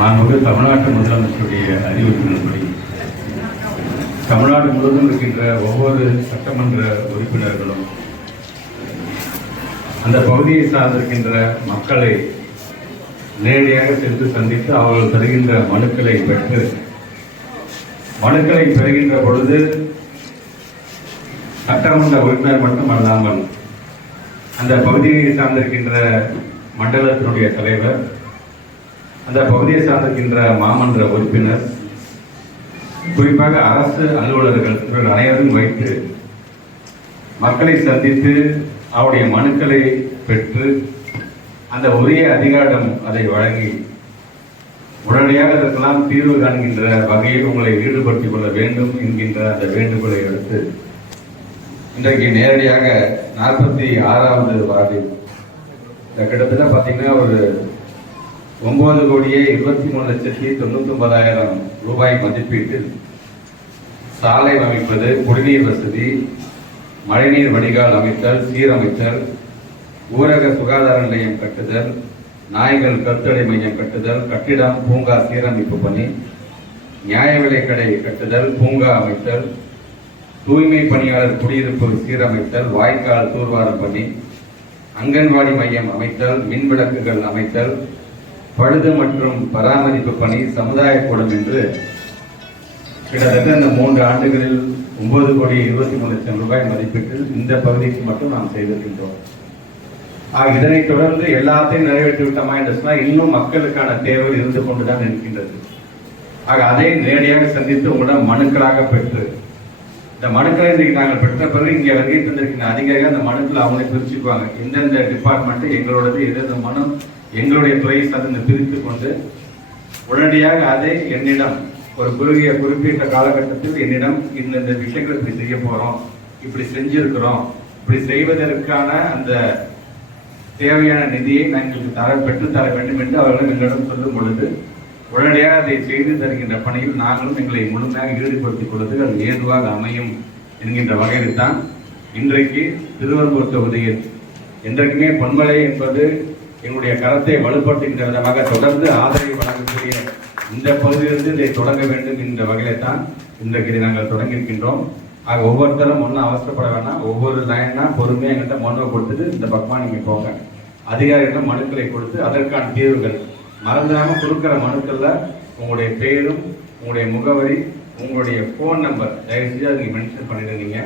மாண்புமிகு தமிழ்நாட்டு முதலமைச்சருடைய அறிவுறுத்தலின்படி தமிழ்நாடு முழுவதும் இருக்கின்ற ஒவ்வொரு சட்டமன்ற உறுப்பினர்களும் அந்த பகுதியை சார்ந்திருக்கின்ற மக்களை நேரடியாக சென்று சந்தித்து அவர்கள் தருகின்ற மனுக்களை பெறுகின்ற பொழுது சட்டமன்ற உறுப்பினர் மட்டுமல்லாமல் அந்த பகுதியை சார்ந்திருக்கின்ற மண்டலத்தினுடைய தலைவர், அந்த பகுதியை சார்ந்திருக்கின்ற மாமன்ற உறுப்பினர், குறிப்பாக அரசு அலுவலர்கள் இவர்கள் அனைவரும் வைத்து மக்களை சந்தித்து அவருடைய மனுக்களை பெற்று அந்த உரிய அதிகாரம் அதை வழங்கி உடனடியாக அதற்கெல்லாம் தீர்வு காண்கின்ற வகையில் உங்களை ஈடுபடுத்திக் கொள்ள வேண்டும் என்கின்ற அந்த வேண்டுகோளை அடுத்து இன்றைக்கு நேரடியாக 46வது வார்டில் கிட்டத்தட்ட பார்த்தீங்கன்னா ஒரு 9,23,99,000 ரூபாய் மதிப்பீட்டில் சாலை அமைப்பது, குடிநீர் வசதி, மழைநீர் வடிகால் அமைத்தல், சீரமைத்தல், ஊரக சுகாதார நிலையம் கட்டுதல், நாய்கள் கருத்தடை மையம் கட்டுதல், கட்டிடம் பூங்கா சீரமைப்பு பணி, நியாய விலை கடை கட்டுதல், பூங்கா அமைத்தல், தூய்மை பணியாளர் குடியிருப்பு சீரமைத்தல், வாய்க்கால் தூர்வாரம் பணி, அங்கன்வாடி மையம் அமைத்தல், மின் விளக்குகள் அமைத்தல், பழுது மற்றும் பராமரிப்பு பணி, சமுதாய கூடம் என்று கிட்டத்தட்ட இந்த 3 ஆண்டுகளில் 9,23,00,000 ரூபாய் மதிப்பீட்டில் இந்த பகுதிக்கு மட்டும் நாம் செய்திருக்கின்றோம். இதனைத் தொடர்ந்து எல்லாத்தையும் நிறைவேற்றி விட்டோமா என்று சொன்னால் இன்னும் மக்களுக்கான தேவை இருந்து கொண்டுதான் இருக்கின்றது. அதை நேரடியாக சந்தித்து உங்களிடம் மனுக்களாக பெற்று இந்த மனுக்களை இன்றைக்கு நாங்கள் பெற்ற பிறகு இங்கே வருகை தந்திருக்கின்ற அதிகாரிகள் அந்த மனுக்களை அவங்களே பிரிச்சுக்குவாங்க. எந்தெந்த டிபார்ட்மெண்ட் எங்களோடது, எந்த மனு எங்களுடைய துறையை சார்ந்து பிரித்து கொண்டு உடனடியாக அதை என்னிடம் ஒரு குறிப்பிட்ட காலகட்டத்தில் என்னிடம் இந்த விஷயங்களை இப்படி செய்ய போறோம், இப்படி செஞ்சிருக்கிறோம், இப்படி செய்வதற்கான அந்த தேவையான நிதியை நாங்கள் பெற்றுத்தர வேண்டும் என்று அவர்களும் எங்களிடம் சொல்லும் பொழுது உடனடியாக அதை செய்து தருகின்ற பணியில் நாங்களும் எங்களை முழுமையாக ஈடுபடுத்திக் கொள்வது அது ஏதுவாக அமையும் என்கின்ற வகையில் தான் இன்றைக்கு திருவெரும்பூர் தொகுதியில் என்றைக்குமே பொன்மலை என்பது எங்களுடைய கரத்தை வலுப்படுத்துகின்ற விதமாக தொடர்ந்து ஆதரவை வழங்கக்கூடிய இந்த பகுதியிலிருந்து இதை தொடங்க வேண்டும் என்ற வகையில தான் இன்றைக்கு இதை நாங்கள் தொடங்கியிருக்கின்றோம். ஒவ்வொருத்தரும் ஒன்றும் அவசரப்பட வேணாம், ஒவ்வொரு லைனா பொறுமையாக எங்கிட்ட மனுவை கொடுத்துட்டு இந்த பக்கமாக நீங்கள் போங்க, அதிகாரிகளிடம் மனுக்களை கொடுத்து அதற்கான தீர்வுகள் மறந்துடாம கொடுக்கிற மனுக்கள்ல உங்களுடைய பெயரும் உங்களுடைய முகவரி உங்களுடைய போன் நம்பர் தயவு செய்து அதை மென்ஷன் பண்ணிடுங்க.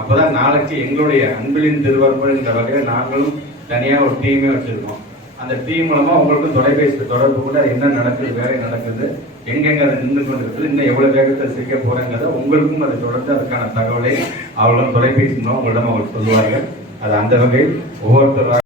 அப்பதான் நாளைக்கு எங்களுடைய அன்பிலின் திருவரும்பு என்ற வகையில் நாங்களும் தனியாக ஒரு டீமே வச்சிருக்கோம். அந்த டீம் மூலமா உங்களுக்கு தொலைபேசி தொடர்பு கூட என்ன நடக்குது, வேலை நடக்குது, எங்கெங்க அது நின்று கொண்டு இருக்குது, இன்னும் எவ்வளவு வேகத்தில் செய்ய போறேங்கிறத உங்களுக்கும் அதை தொடர்ந்து அதுக்கான தகவலை அவர்களும் தொலைபேசி மூலம் உங்களிடம் அவர்கள் சொல்லுவார்கள். அது அந்த வகையில் ஒவ்வொருத்தராக